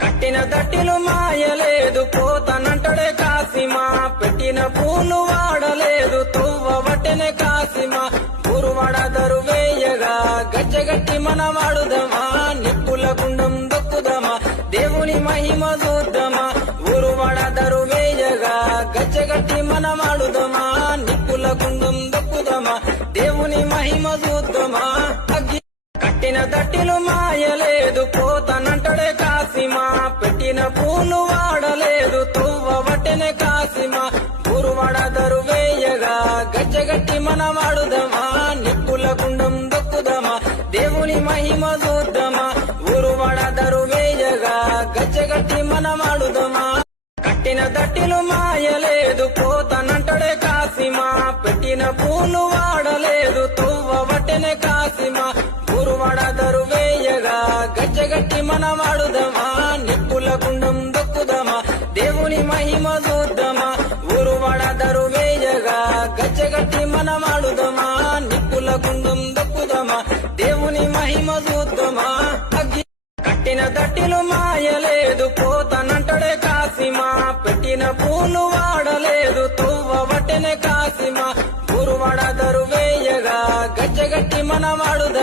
కట్టిన దట్టిలు మాయలేదు పోతనంటడే కాసిమా పెట్టిన పూలు వాడలేదు తువ్వ వట్టెనే కాసిమా గురువాడ దరువేయగా గజ్జగట్టి మన వాడుదమా నిప్పుల గుండం దొక్కుదమా దేవుని మహిమ చూద్దామా గురువాడ దరువేయగా గజ్జగట్టి మన వాడుదమా నిప్పుల గుండం దొక్కుదమా దేవుని మహిమ చూద్దామా కట్టిన దట్టిలు మాయలేదు పోతనంటడే కాసిమా పెట్టిన పూలు వాడలేదు తువ్వ వట్టెనే కాసిమా గురువాడ దరువేయగా గజ్జగట్టి మన వాడుదమా నిప్పుల గుండం దొక్కుదమా దేవుని మహిమ చూద్దామా గురువాడ దరువేయగా గజ్జగట్టి మన వాడుదమా కట్టిన దట్టిలు మాయలేదు పోతనంటడే కాసిమా పెట్టిన పూలు వాడలేదు తువ్వ వట్టెనే కాసిమా గురువాడ దరువేయగా గజ్జగట్టి మన వాడుదమా నిప్పుల గుండం దొక్కుదమా దేవుని మహిమ చూద్దామా గురువాడ దరువేయగా గజ్జగట్టి మన వాడుదమా నిప్పుల గుండం దొక్కుదమా దేవుని మహిమ చూద్దామా కట్టిన దట్టిలు మాయలేదు పోతనంటడే కాసిమా పెట్టిన పూలు వాడలేదు తువ్వ వట్టెనే కాసిమా గురువాడ దరువేయగా గజ్జగట్టి మన వాడుదమా